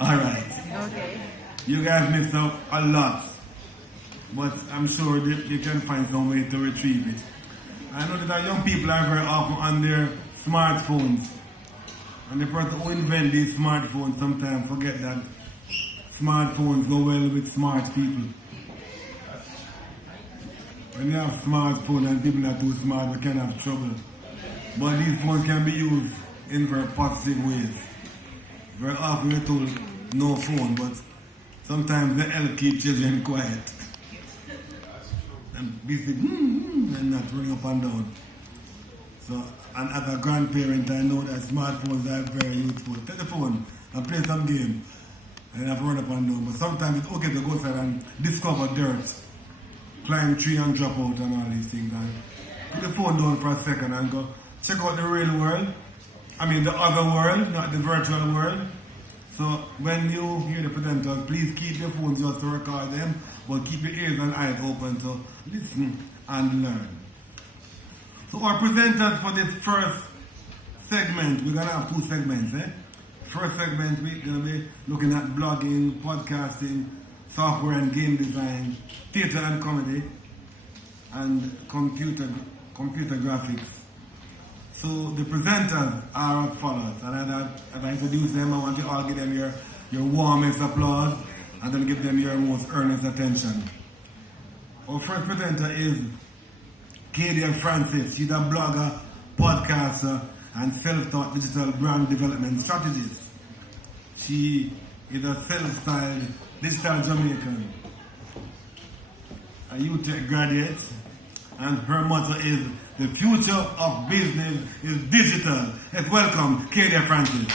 Alright. Okay. You guys missed out a lot, but I'm sure that you can find some way to retrieve it. I know that our young people are very often on their smartphones, and the person who invent these smartphones sometimes forget that smartphones go well with smart people. When you have smartphones and people are too smart, we can have trouble. But these phones can be used in very positive ways. Very often we're told no phone, but sometimes they help keep children quiet. And be sick, and not running up and down. So, and as a grandparent, I know that smartphones are very useful. Take the phone and play some game, and have run up and down. But sometimes it's okay to go outside and discover dirt, climb tree and drop out and all these things. And put the phone down for a second and go check out the real world. I mean the other world, not the virtual world. So when you hear the presenters, please keep your phones just to record them, but keep your ears and eyes open to listen and learn. So our presenters for this first segment, we're going to have two segments. First segment, we're going to be looking at blogging, podcasting, software and game design, theater and comedy, and computer graphics. So the presenters are as follows, and as I introduce them, I want you all to give them your warmest applause, and then give them your most earnest attention. Our first presenter is Khadieme Francis. She's a blogger, podcaster, and self-taught digital brand development strategist. She is a self-styled digital Jamaican, a UTech graduate, and her motto is, "The future of business is digital." Let's welcome Khadieme Francis.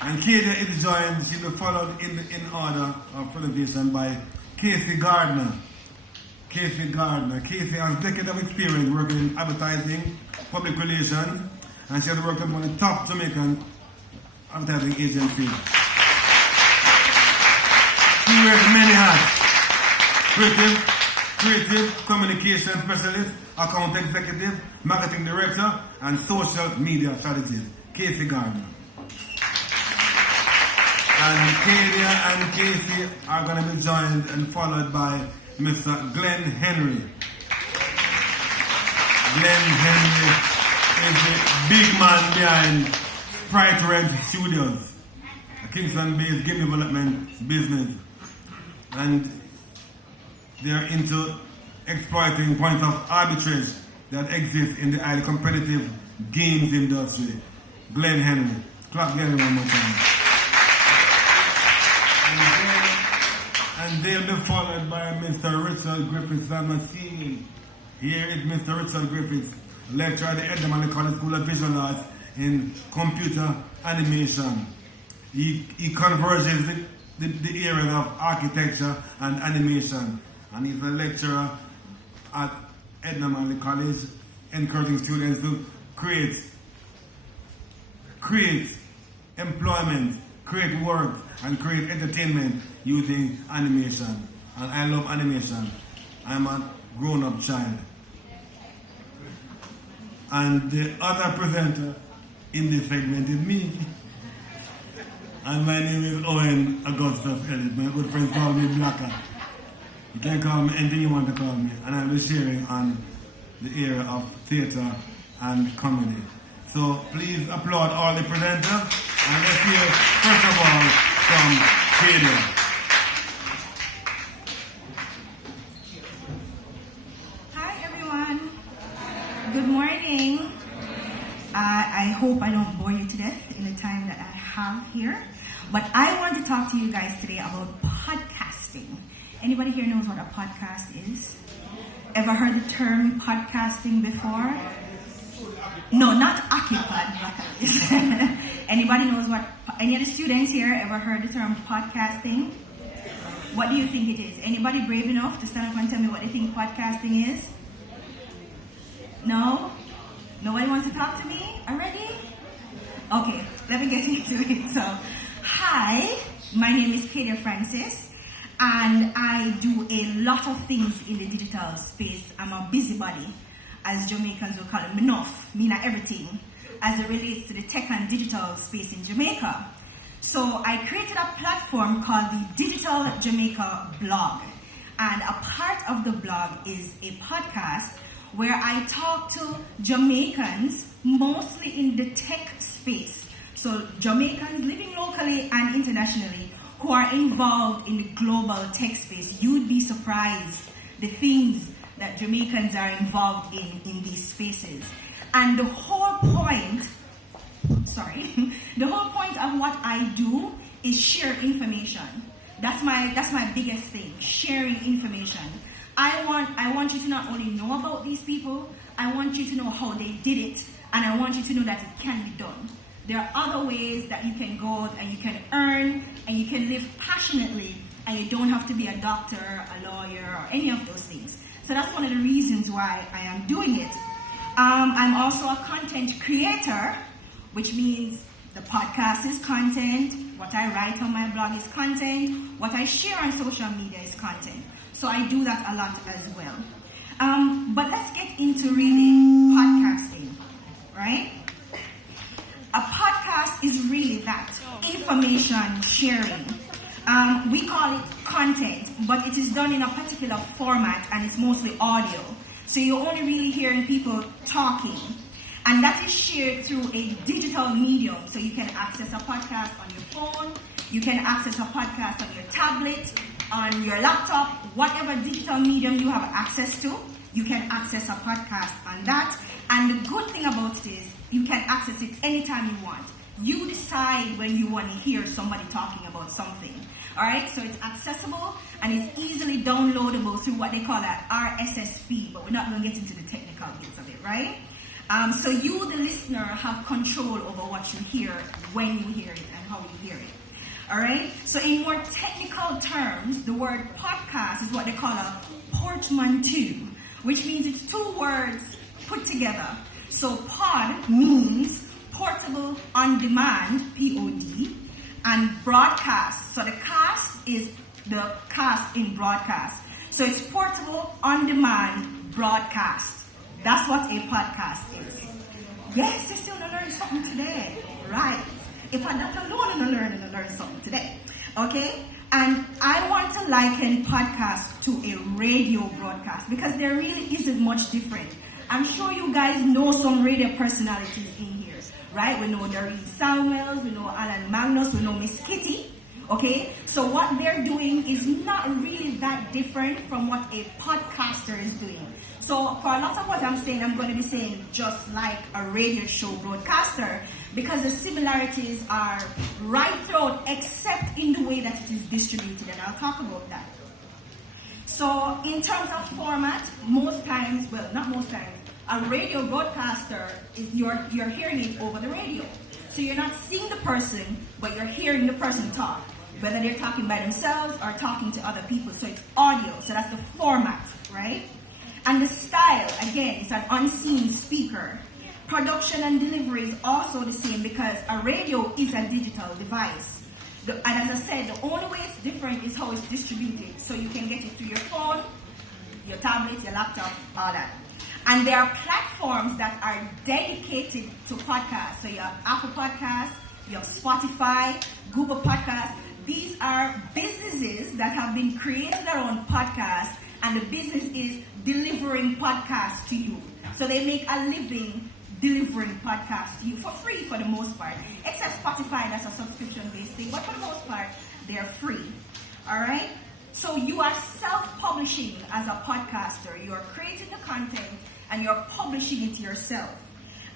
And Khadieme is joined, she'll be followed in order of presentation by Casey Gardner. Casey has decades of experience working in advertising, public relations, and she has worked at one of the top Jamaican advertising agencies. She wears many hats: creative communication specialist, account executive, marketing director, and social media strategist. Casey Gardner. And Khadieme and Casey are going to be joined and followed by Mr. Glenn Henry. Glenn Henry is the big man behind Sprite Red Studios, a Kingston-based game development business. And they're into exploiting points of arbitrage that exist in the highly competitive games industry. Glenn Henry. Clap Glenn one more time. And they'll be followed by Mr. Richard Griffiths. I'm not seeing him. Here is Mr. Richard Griffiths, lecturer at the Edinburgh College School of Visual Arts in computer animation. He converges the areas of architecture and animation. And he's a lecturer at Edinburgh College, encouraging students to create employment, create work, and create entertainment using animation. And I love animation. I'm a grown-up child. And the other presenter in this segment is me. And my name is Owen Augustus Ellis. My good friends call me Blacker. You can call me anything you want to call me. And I'll be sharing on the area of theater and comedy. So please applaud all the presenters. And let's hear, first of all, from Khadieme. Hi, everyone. Good morning. I hope I don't bore you to death in the time that I have here. But I want to talk to you guys today about podcasting. Anybody here knows what a podcast is? Ever heard the term podcasting before? No, not Occupy. Anybody knows what, any of the students here ever heard the term podcasting? What do you think it is? Anybody brave enough to stand up and tell me what they think podcasting is? No? Nobody wants to talk to me already? Okay, let me get into it. So, hi, my name is Khadieme Francis, and I do a lot of things in the digital space. I'm a busybody, as Jamaicans will call it, enough, mean everything. as it relates to the tech and digital space in Jamaica. So I created a platform called the Digital Jamaica blog. And a part of the blog is a podcast where I talk to Jamaicans, mostly in the tech space. So Jamaicans living locally and internationally who are involved in the global tech space. You'd be surprised the things that Jamaicans are involved in these spaces. And the whole point of what I do is share information. That's my biggest thing, sharing information. I want you to not only know about these people, I want you to know how they did it, and I want you to know that it can be done. There are other ways that you can go and you can earn and you can live passionately, and you don't have to be a doctor, a lawyer, or any of those things. So that's one of the reasons why I am doing it. I'm also a content creator, which means the podcast is content, what I write on my blog is content, what I share on social media is content. So I do that a lot as well. But let's get into really podcasting, right? A podcast is really that, information sharing. We call it content, but it is done in a particular format and it's mostly audio. So you're only really hearing people talking. And that is shared through a digital medium. So you can access a podcast on your phone, you can access a podcast on your tablet, on your laptop, whatever digital medium you have access to, you can access a podcast on that. And the good thing about it is you can access it anytime you want. You decide when you want to hear somebody talking about something. Alright, so it's accessible and it's easily downloadable through what they call an RSS feed, but we're not going to get into the technical bits of it, right? So you, the listener, have control over what you hear, when you hear it, and how you hear it. Alright? So in more technical terms, the word podcast is what they call a portmanteau, which means it's two words put together. So pod means portable on demand, P-O-D, and broadcast. So the cast is the cast in broadcast. So it's portable on demand broadcast. That's what a podcast is. Yes, you still learn something today. Right. If I'm not alone in learn something today. Okay? And I want to liken podcasts to a radio broadcast because there really isn't much different. I'm sure you guys know some radio personalities in here, right? We know Doreen Samuels, we know Alan Magnus, we know Miss Kitty. Okay? So what they're doing is not really that different from what a podcaster is doing. So for a lot of what I'm saying, I'm going to be saying just like a radio show broadcaster because the similarities are right throughout except in the way that it is distributed, and I'll talk about that. So in terms of format, most times, well, not most times, a radio broadcaster is you're hearing it over the radio. So you're not seeing the person, but you're hearing the person talk, whether they're talking by themselves or talking to other people. So it's audio. So that's the format, right? And the style, again, it's an unseen speaker. Production and delivery is also the same because a radio is a digital device. And as I said, the only way it's different is how it's distributed. So you can get it through your phone, your tablet, your laptop, all that. And there are platforms that are dedicated to podcasts. So you have Apple Podcasts, you have Spotify, Google Podcasts. These are businesses that have been created around podcasts, and the business is delivering podcasts to you. So they make a living delivering podcasts to you for free for the most part. Except Spotify, that's a subscription-based thing. But for the most part, they're free. Alright? So you are self-publishing as a podcaster. You're creating the content and you're publishing it yourself.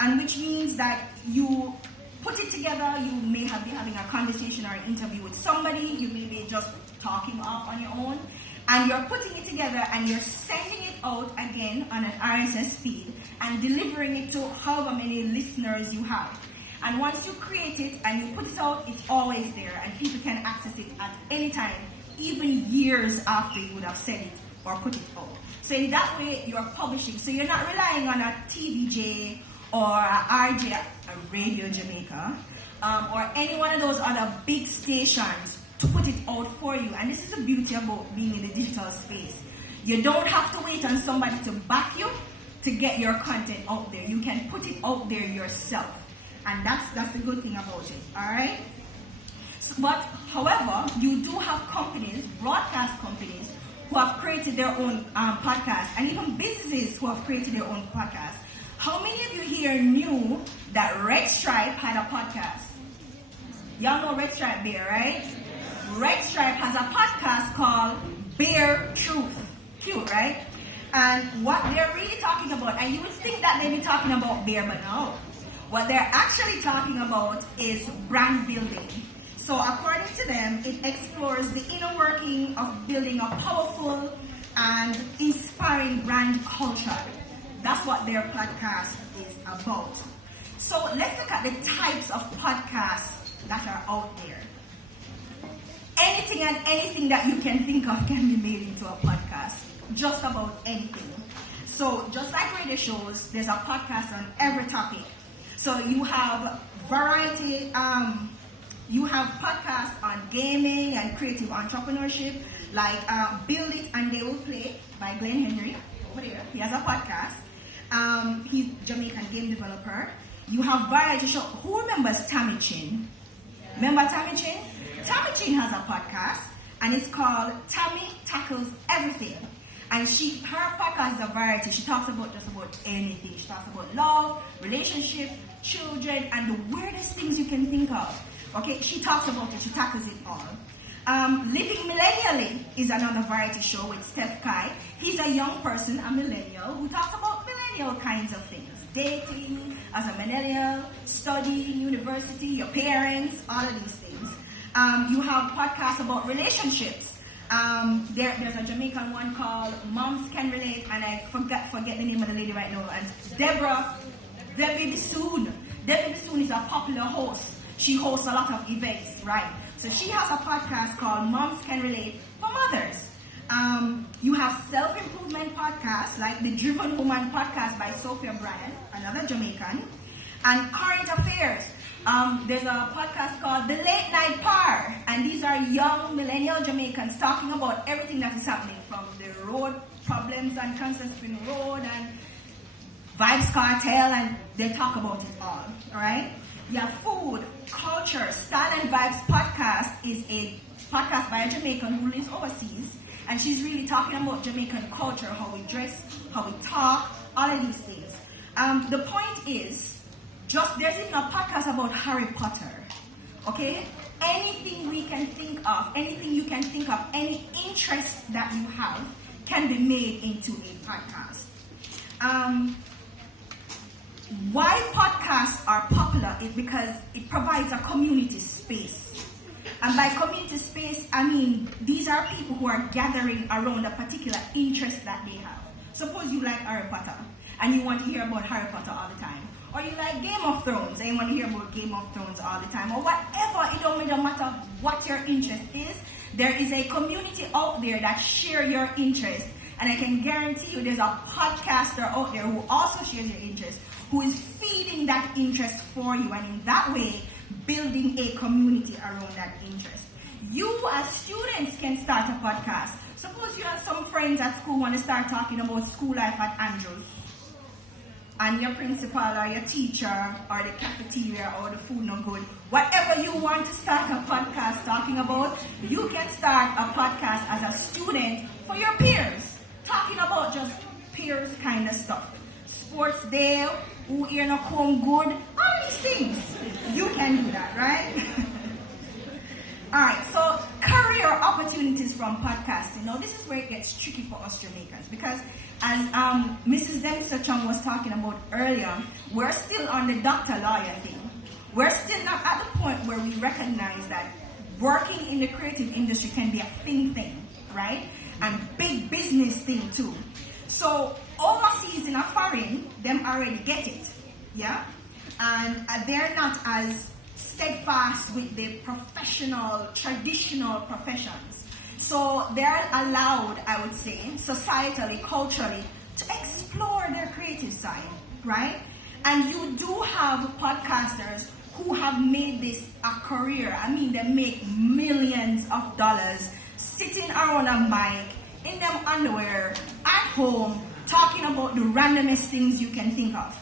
And which means that you put it together, you may be having a conversation or an interview with somebody, you may be just talking off on your own, and you're putting it together and you're sending it out again on an RSS feed and delivering it to however many listeners you have. And once you create it and you put it out, it's always there and people can access it at any time, even years after you would have said it or put it out. So in that way, you're publishing. So you're not relying on a TVJ or a RJ, a Radio Jamaica, or any one of those other big stations to put it out for you. And this is the beauty about being in the digital space. You don't have to wait on somebody to back you to get your content out there. You can put it out there yourself. And that's the good thing about it, all right? So, but, however, you do have companies, broadcast companies, who have created their own podcasts, and even businesses who have created their own podcasts. How many of you here knew that Red Stripe had a podcast? Y'all know Red Stripe Bear, right? Red Stripe has a podcast called Bear Truth. Cute, right? And what they're really talking about, and you would think that they'd be talking about beer, but no. What they're actually talking about is brand building. So according to them, it explores the inner working of building a powerful and inspiring brand culture. That's what their podcast is about. So let's look at the types of podcasts that are out there. Anything and anything that you can think of can be made into a podcast. Just about anything. So just like radio shows, there's a podcast on every topic. So you have variety, you have podcasts on gaming and creative entrepreneurship, like Build It and They Will Play by Glenn Henry. Over there, he has a podcast. He's a Jamaican game developer. You have variety show. Who remembers Tammy Chin? Remember Tammy Chin? Tammy Chin has a podcast, and it's called Tammy Tackles Everything. And her podcast is a variety. She talks about just about anything. She talks about love, relationship, children, and the weirdest things you can think of. Okay, she talks about it. She tackles it all. Living Millennially is another variety show with Steph Kai. He's a young person, a millennial, who talks about millennial kinds of things. Dating as a millennial, studying, university, your parents, all of these things. You have podcasts about relationships. There's a Jamaican one called Moms Can Relate, and I forget the name of the lady right now. And Debbie Bissoon. Debbie Bissoon is a popular host. She hosts a lot of events, right? So she has a podcast called Moms Can Relate for mothers. You have self-improvement podcasts like the Driven Woman podcast by Sophia Bryan, another Jamaican, and current affairs. There's a podcast called The Late Night Par, and these are young millennial Jamaicans talking about everything that is happening, from the road problems on Kansas Spring Road and Vibes Cartel, and they talk about it all right? Yeah, food, culture, style and vibes podcast is a podcast by a Jamaican who lives overseas, and she's really talking about Jamaican culture, how we dress, how we talk, all of these things. The point is, there's even a podcast about Harry Potter, okay? Anything we can think of, anything you can think of, any interest that you have can be made into a podcast. Why podcasts are popular is because it provides a community space. And by community space, I mean these are people who are gathering around a particular interest that they have. Suppose you like Harry Potter and you want to hear about Harry Potter all the time. Or you like Game of Thrones and you want to hear about Game of Thrones all the time. Or whatever, it don't really matter what your interest is. There is a community out there that share your interest. And I can guarantee you there's a podcaster out there who also shares your interest, who is feeding that interest for you, and in that way, building a community around that interest. You as students can start a podcast. Suppose you and some friends at school want to start talking about school life at Andrews, and your principal or your teacher or the cafeteria or the food no good. Whatever you want to start a podcast talking about, you can start a podcast as a student for your peers, talking about just peers kind of stuff. Sports day, who here no come good, all these things. You can do that, right? Alright, so career opportunities from podcasting. Now this is where it gets tricky for us Jamaicans, because as Mrs. Dempster Chung was talking about earlier, we're still on the doctor-lawyer thing. We're still not at the point where we recognize that working in the creative industry can be a thing, right? And big business thing too. So overseas in a foreign, them already get it, yeah? And they're not as steadfast with the professional, traditional professions. So they're allowed, I would say, societally, culturally, to explore their creative side, right? And you do have podcasters who have made this a career. I mean, they make millions of dollars sitting around a mic, in them underwear, at home, talking about the randomest things you can think of.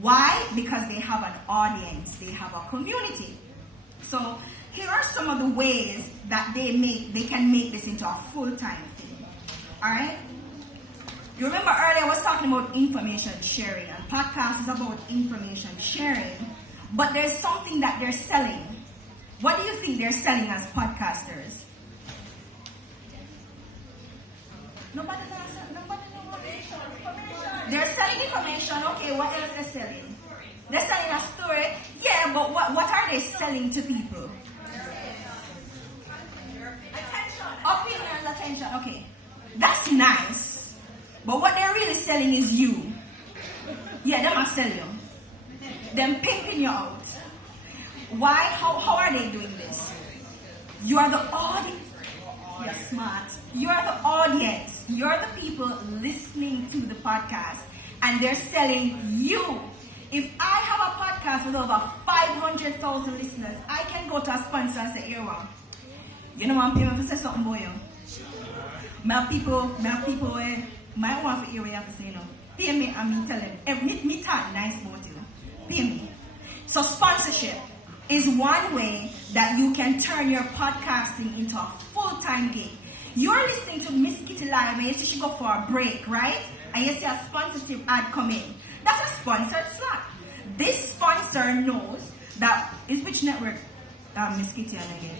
Why? Because they have an audience, they have a community. So here are some of the ways that they can make this into a full-time thing. Alright? You remember earlier I was talking about information sharing, and podcast is about information sharing, but there's something that they're selling. What do you think they're selling as podcasters? Nobody knows what they're selling information. Okay, what else they're selling? They're selling a story. Yeah, but what are they selling to people? Attention. Opinions, attention. Okay. That's nice. But what they're really selling is you. Yeah, them are selling you. Them pimping you out. Why? How are they doing this? You are the audience. You're smart. You are the audience. You're the people listening to the podcast, and they're selling you. If I have a podcast with over 500,000 listeners, I can go to a sponsor and say, "Here, you know, I'm paying for say something about you. My people, my one for here, you have to say, no, pay me, and me tell them, me talk nice about you. Pay me." So sponsorship is one way that you can turn your podcasting into a full-time gig. You're listening to Miss Kitty Live, and you see she go for a break, right? And you see a sponsorship ad come in. That's a sponsored slot. This sponsor knows that is which network, Miss Kitty and again?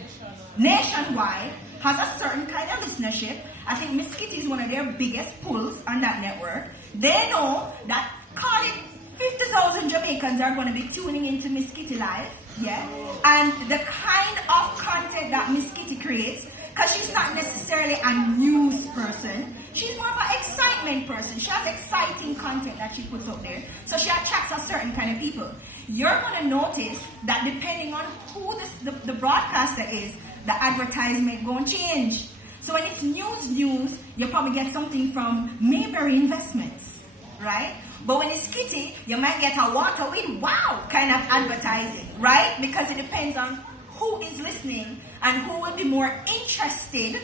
Nationwide has a certain kind of listenership. I think Miss Kitty is one of their biggest pulls on that network. They know that call it 50,000 Jamaicans are going to be tuning into Miss Kitty Live. Yeah, and the kind of content that Miss Kitty creates, because she's not necessarily a news person, she's more of an excitement person. She has exciting content that she puts out there, so she attracts a certain kind of people. You're going to notice that depending on who the broadcaster is, the advertisement going to change. So when it's news, you probably get something from Mayberry Investments, right? But when it's Kitty, you might get a water with wow kind of advertising, right? Because it depends on who is listening and who will be more interested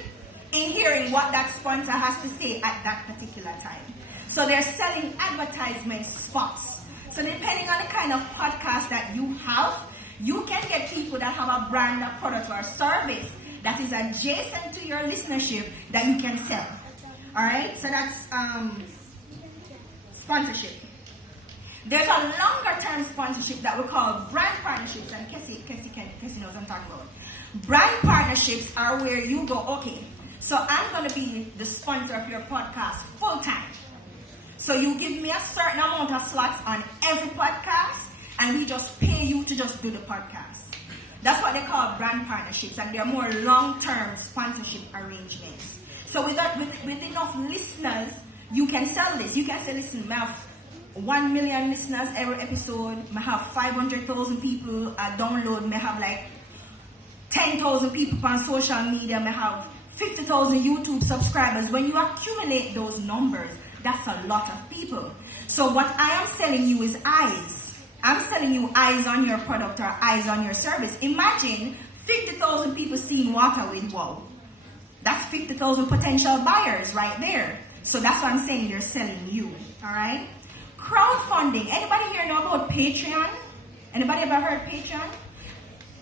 in hearing what that sponsor has to say at that particular time. So they're selling advertisement spots. So depending on the kind of podcast that you have, you can get people that have a brand, a product, or a service that is adjacent to your listenership that you can sell. All right? So that's sponsorship. There's a longer term sponsorship that we call brand partnerships, and Cassie knows what I'm talking about. Brand partnerships are where you go, okay, so I'm going to be the sponsor of your podcast full time. So you give me a certain amount of slots on every podcast, and we just pay you to just do the podcast. That's what they call brand partnerships, and they're more long-term sponsorship arrangements. So with enough listeners, you can sell this. You can say, listen, I have 1 million listeners every episode. I have 500,000 people download. I have like 10,000 people on social media. I have 50,000 YouTube subscribers. When you accumulate those numbers, that's a lot of people. So what I am selling you is eyes. I'm selling you eyes on your product or eyes on your service. Imagine 50,000 people seeing water with wow. That's 50,000 potential buyers right there. So that's what I'm saying, they're selling you. All right? Crowdfunding. Anybody here know about Patreon? Anybody ever heard Patreon?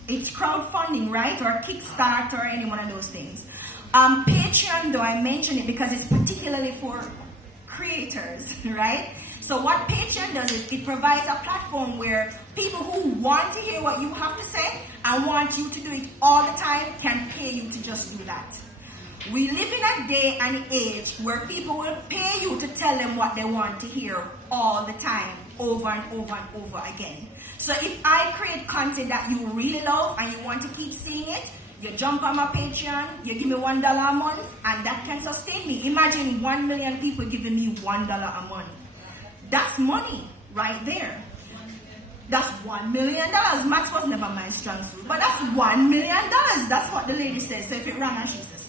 It's crowdfunding, right? Or Kickstarter or any one of those things. Patreon, though, I mention it because it's particularly for creators, right? So what Patreon does is it provides a platform where people who want to hear what you have to say and want you to do it all the time can pay you to just do that. We live in a day and age where people will pay you to tell them what they want to hear all the time, over and over and over again. So if I create content that you really love and you want to keep seeing it, you jump on my Patreon, you give me $1 a month, and that can sustain me. Imagine 1 million people giving me $1 a month. That's money right there. That's $1 million. Max was never my strong suit, but that's $1 million. That's what the lady says. So if it rang, she says,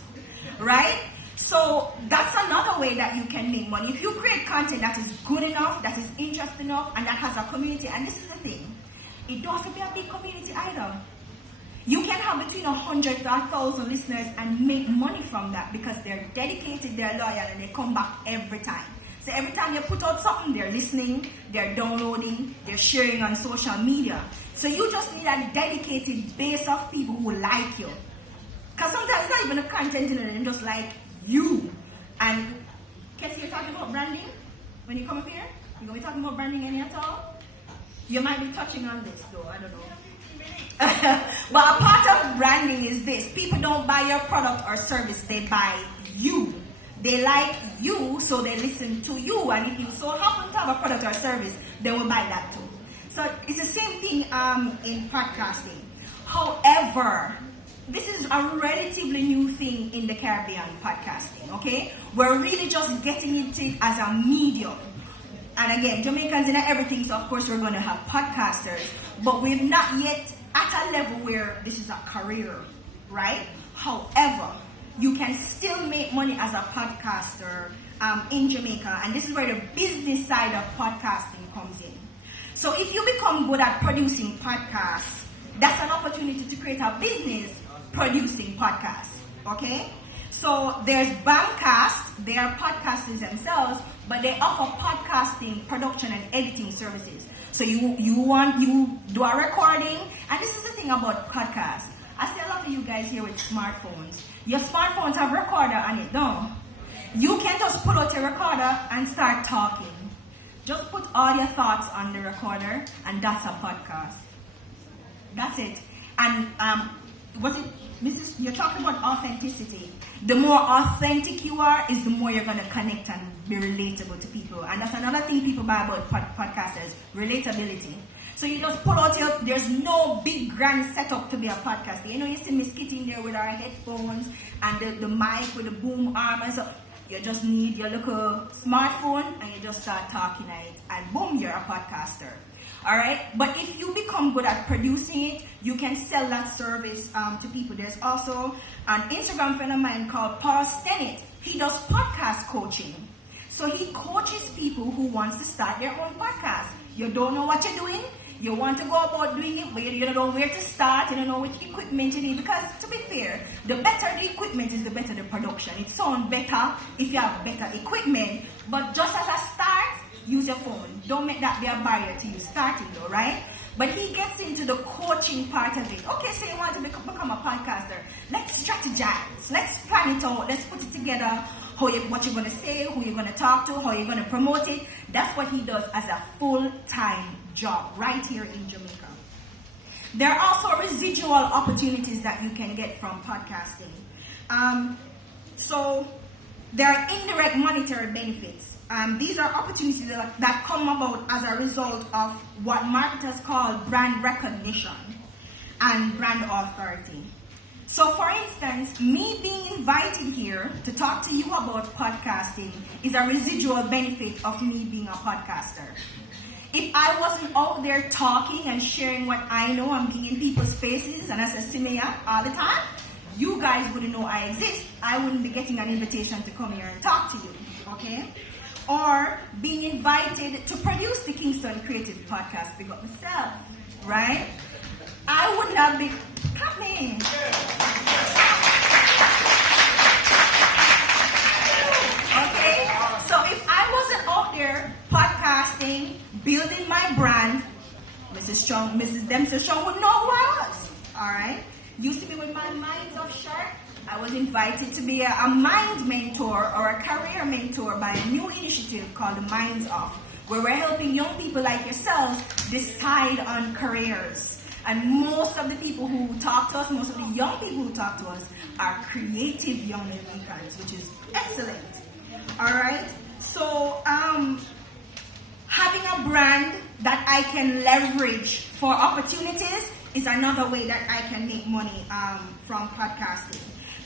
right? So that's another way that you can make money. If you create content that is good enough, that is interesting enough, and that has a community, and this is the thing, it don't have to be a big community either. You can have between 100 to 1,000 listeners and make money from that because they're dedicated, they're loyal, and they come back every time. So So every time you put out something, they're listening, they're downloading, they're sharing on social media. So you just need a dedicated base of people who like you. Because sometimes it's not even the content, they're just like you. And Cassie, you're talking about branding when you come up here? You're going to be talking about branding any at all? You might be touching on this though, I don't know. But a part of branding is this. People don't buy your product or service, they buy you. They like you, so they listen to you. And if you so happen to have a product or service, they will buy that too. So it's the same thing in podcasting. However, this is a relatively new thing in the Caribbean, podcasting, okay? We're really just getting into it as a medium. And again, Jamaicans in everything, so of course we're going to have podcasters. But we're not yet at a level where this is a career, right? However, you can still make money as a podcaster in Jamaica. And this is where the business side of podcasting comes in. So if you become good at producing podcasts, that's an opportunity to create a business producing podcasts, okay? So there's Bamcast, they are podcasters themselves, but they offer podcasting, production, and editing services. So you do a recording, and this is the thing about podcasts. I see a lot of you guys here with smartphones. Your smartphones have recorder on it, don't you? You can just pull out your recorder and start talking. Just put all your thoughts on the recorder, and that's a podcast. That's it. And you're talking about authenticity. The more authentic you are, is the more you're going to connect and be relatable to people. And that's another thing people buy about podcasters, relatability. So you just pull out there's no big grand setup to be a podcaster. You know, you see me skitting there with our headphones and the mic with the boom arm and so. You just need your little smartphone and you just start talking at it. And boom, you're a podcaster. Alright? But if you become good at producing it, you can sell that service to people. There's also an Instagram friend of mine called Paul Stennett. He does podcast coaching. So he coaches people who wants to start their own podcast. You don't know what you're doing. You want to go about doing it, but you don't know where to start. You don't know which equipment you need. Because to be fair, the better the equipment is, the better the production. It sounds better if you have better equipment. But just as a start, use your phone. Don't make that be a barrier to you starting though, right? But he gets into the coaching part of it. Okay, so you want to become a podcaster. Let's strategize. Let's plan it out. Let's put it together. What you're going to say, who you're going to talk to, how you're going to promote it. That's what he does as a full-time job right here in Jamaica. There are also residual opportunities that you can get from podcasting. So there are indirect monetary benefits. These are opportunities that come about as a result of what marketers call brand recognition and brand authority. So for instance, me being invited here to talk to you about podcasting is a residual benefit of me being a podcaster. If I wasn't out there talking and sharing what I know and being in people's faces and as a similar all the time, you guys wouldn't know I exist. I wouldn't be getting an invitation to come here and talk to you, okay? Or being invited to produce the Kingston Creative Podcast, big up myself, right? I would not be, clap me. Okay, so if I wasn't out there podcasting, building my brand, Mrs. Dempsey Strong would know who I was. Alright? You see me with my Minds Off shirt. I was invited to be a mind mentor or a career mentor by a new initiative called the Minds Off, where we're helping young people like yourselves decide on careers. And most of the people who talk to us, most of the young people who talk to us are creative young Jamaicans, which is excellent. Alright? So, having a brand that I can leverage for opportunities is another way that I can make money from podcasting.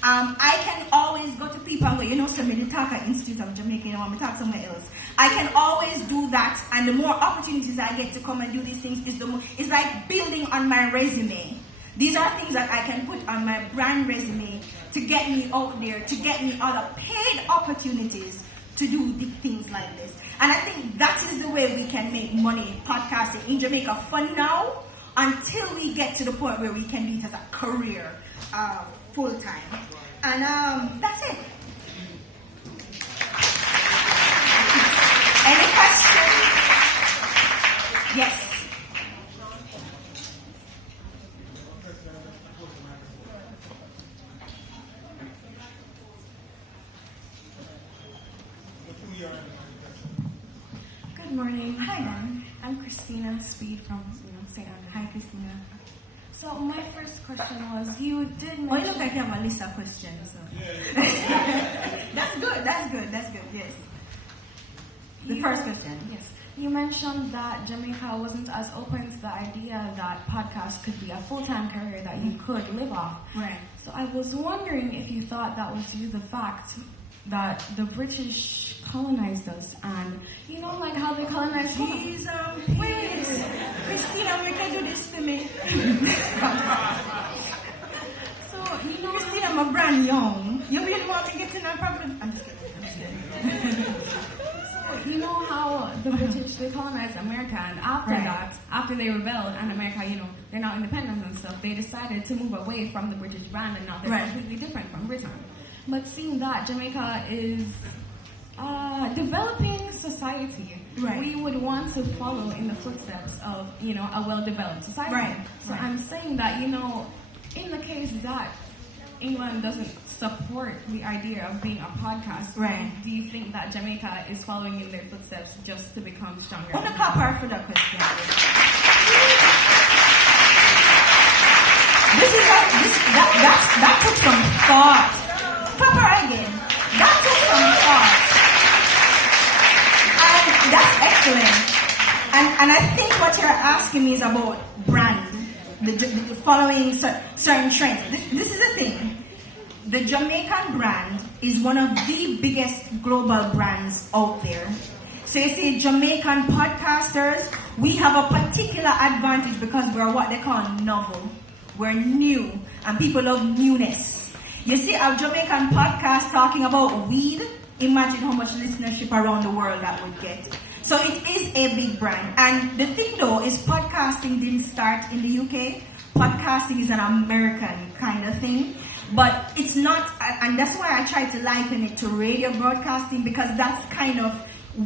I can always go to people and go, you know, so me talk at Institute of Jamaica, you know, me talk somewhere else. I can always do that, and the more opportunities I get to come and do these things, it's like building on my resume. These are things that I can put on my brand resume to get me out there, to get me other paid opportunities to do things like this. And I think that is the way we can make money podcasting in Jamaica for now, until we get to the point where we can do it as a career, full time. And that's it. Yes. Good morning. Hi, Dan. I'm Christina Speed from St. Andrews. Hi, Christina. So my first question was, you did mention... Oh, you look like you have a list of questions. So. That's good. Yes. The first question. Yes. You mentioned that Jamaica wasn't as open to the idea that podcast could be a full-time career that you could live off. Right. So I was wondering if you thought that was due to the fact that the British colonized us, and you know, like how they colonized us. Please, wait, Christina, we can do this to me. So, you know, Christina, I'm a brand young. You really want to get in a problem? I'm just kidding. So, you know how the British, they colonized America, and after Right. that, after they rebelled, and America, they're now independent and stuff, they decided to move away from the British brand, and now they're Right. completely different from Britain. But seeing that Jamaica is developing society, Right. we would want to follow in the footsteps of, a well-developed society. Right. So I'm saying that, in the case that England doesn't support the idea of being a podcast, Right. do you think that Jamaica is following in their footsteps just to become stronger? On the copper for that question. That took some thought. Copper again. That took some thought. And that's excellent. And I think what you're asking me is about brand, the following certain trends. This is the thing. The Jamaican brand is one of the biggest global brands out there. So you see, Jamaican podcasters, we have a particular advantage because we're what they call novel. We're new, and people love newness. You see a Jamaican podcast talking about weed, imagine how much listenership around the world that would get. So it is a big brand. And the thing though is podcasting didn't start in the UK. Podcasting is an American kind of thing. But it's not, and that's why I try to liken it to radio broadcasting, because that's kind of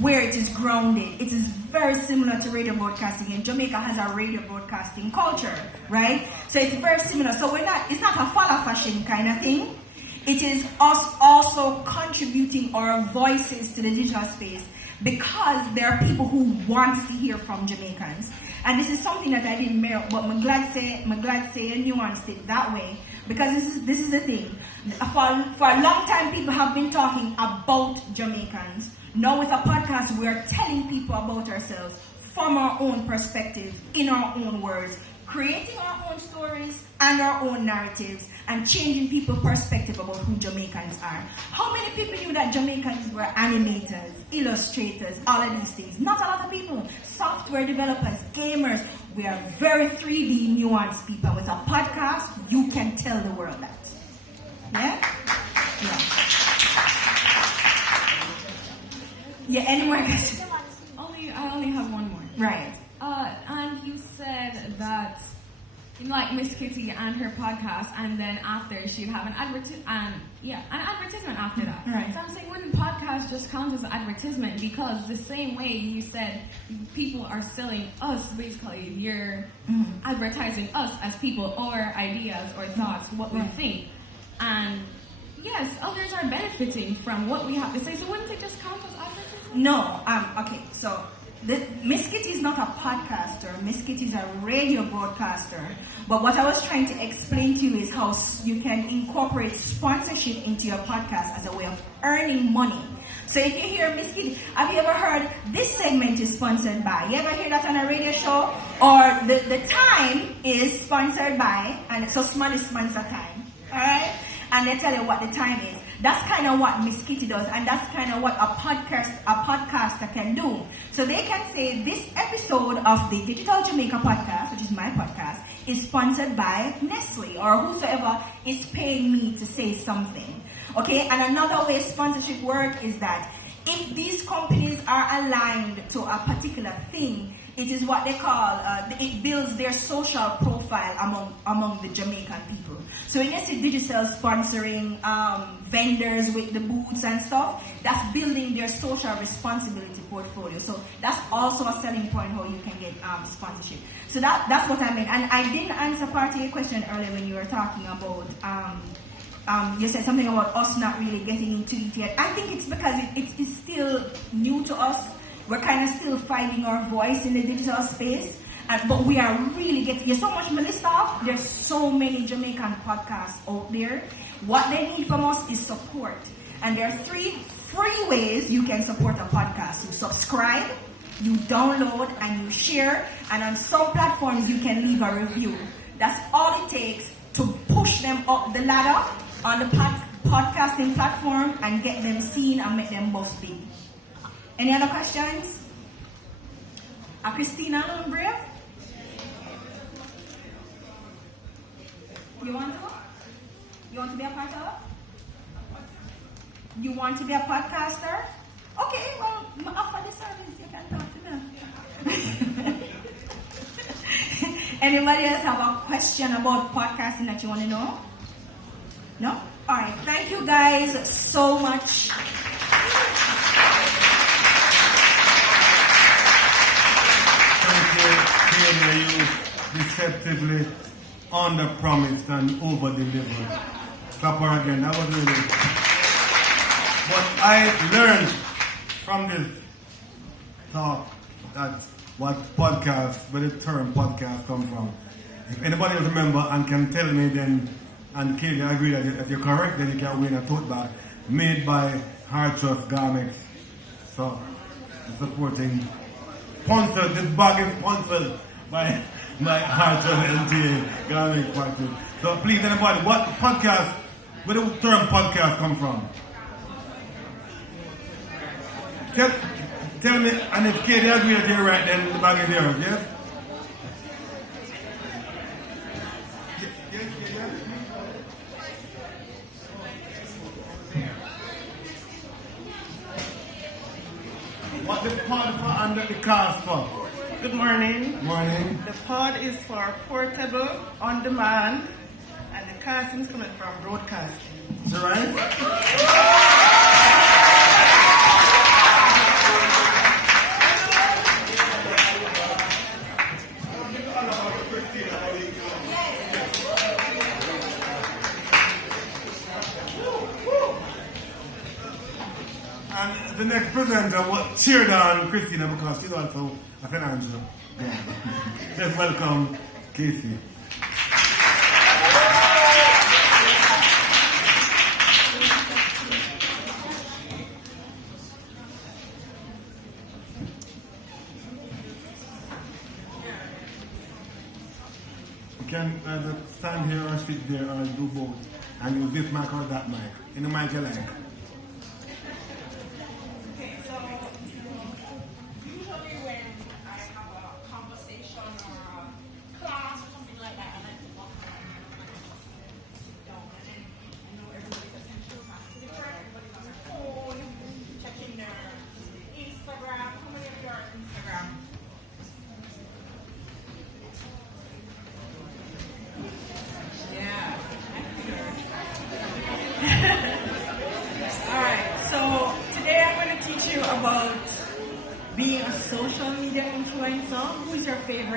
where it is grounded. It is very similar to radio broadcasting, and Jamaica has a radio broadcasting culture, right? So it's very similar. So it's not a follow fashion kind of thing. It is us also contributing our voices to the digital space, because there are people who want to hear from Jamaicans. And this is something that I didn't merit, but I'm glad say you nuanced it that way, because this is the thing. For a long time, people have been talking about Jamaicans. Now with a podcast, we are telling people about ourselves from our own perspective, in our own words, creating our own stories and our own narratives, and changing people's perspective about who Jamaicans are. How many people knew that Jamaicans were animators, illustrators, all of these things? Not a lot of people. Software developers, gamers. We are very 3D nuanced people. With a podcast, you can tell the world that. Yeah? Yeah, any more questions? I only have one more. Right. And you said that, like Miss Kitty and her podcast, and then after she'd have an advertisement after that. Right. So I'm saying, wouldn't podcast just count as an advertisement? Because the same way you said people are selling us, basically, you're advertising us as people, or ideas, or thoughts, what we think. And yes, others are benefiting from what we have to say. So wouldn't it just count as advertisement? No. Okay, so Miss Kitty is not a podcaster. Miss Kitty is a radio broadcaster. But what I was trying to explain to you is how you can incorporate sponsorship into your podcast as a way of earning money. So if you hear Miss Kitty, have you ever heard this segment is sponsored by? You ever hear that on a radio show? Or the time is sponsored by, and so small is sponsor time. Alright? And they tell you what the time is. That's kind of what Miss Kitty does, and that's kind of what a podcaster can do. So they can say this episode of the Digital Jamaica podcast, which is my podcast, is sponsored by Nestle or whosoever is paying me to say something. Okay, and another way sponsorship work is that if these companies are aligned to a particular thing, it is what they call, it builds their social profile among the Jamaican people. So when you see digital sponsoring vendors with the booths and stuff, that's building their social responsibility portfolio. So that's also a selling point how you can get sponsorship. So that's what I meant. And I didn't answer part of your question earlier when you were talking about, you said something about us not really getting into it yet. I think it's because it's still new to us. We're kind of still finding our voice in the digital space, but we are really getting. There's so much stuff. There's so many Jamaican podcasts out there. What they need from us is support, and there are 3 free ways you can support a podcast: you subscribe, you download, and you share. And on some platforms, you can leave a review. That's all it takes to push them up the ladder on the podcasting platform and get them seen and make them bust big. Any other questions? Christina, a little brave? You want to? You want to be a part of it? You want to be a podcaster? Okay, well, offer the service. You can talk to them. Anybody else have a question about podcasting that you want to know? No? All right. Thank you guys so much. You deceptively under-promised and over-delivered. Clap her again. That was really. But I learned from this talk that what podcast, where the term podcast come from. If anybody else remember and can tell me, then, and Katie, I agree that if you're correct, then you can win a tote bag made by Hard Trust Garments. So, supporting. Sponsored, this bag is sponsored by Hard Trust LTA Garment Factory. So please, anybody, what podcast, where the term podcast come from? Tell me, and if Katie agrees that you're right, then the bag is yours, yes? What the pod for and the cast for? Good morning. Morning. The pod is for portable, on demand, and the casting is coming from broadcasting. Is that right? And the next presenter will cheer down Christina because she's also a financial. Yeah. Let's welcome Casey. You can either stand here or sit there or do both and use this mic or that mic. Any mic you like.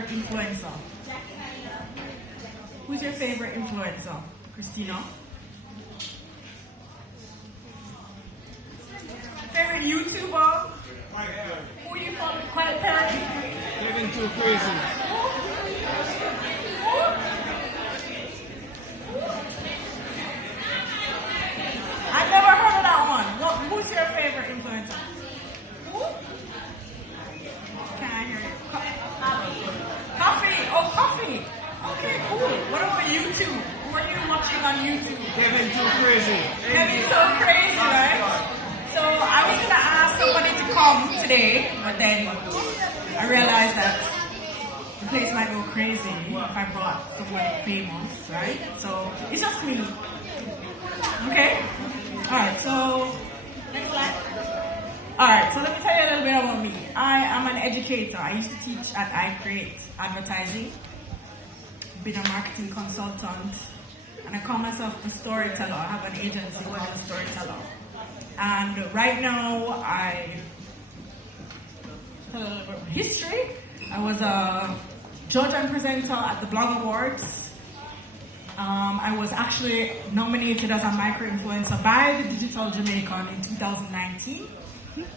Influencer. Who's your favorite influencer? Christina? Favorite YouTuber? Who you follow? Quiet Parent? Living too crazy. I've never heard of that one. Who's your favorite influencer? Who? Can I hear you? Coffee. Oh, coffee. Okay, cool. What about YouTube? Who are you watching on YouTube? Kevin too crazy. Kevin so crazy, right? So I was gonna ask somebody to come today, but then I realized that the place might go crazy if I brought someone famous, right? So it's just me. Okay? Alright, so next slide. Alright, so let me tell you a little bit about me. I am an educator. I used to teach at I Create Advertising. Been a marketing consultant. And I call myself a storyteller. I have an agency called The Storyteller. And right now, I tell a little bit of history. I was a judge and presenter at the Blog Awards. I was actually nominated as a micro-influencer by the Digital Jamaican in 2019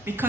because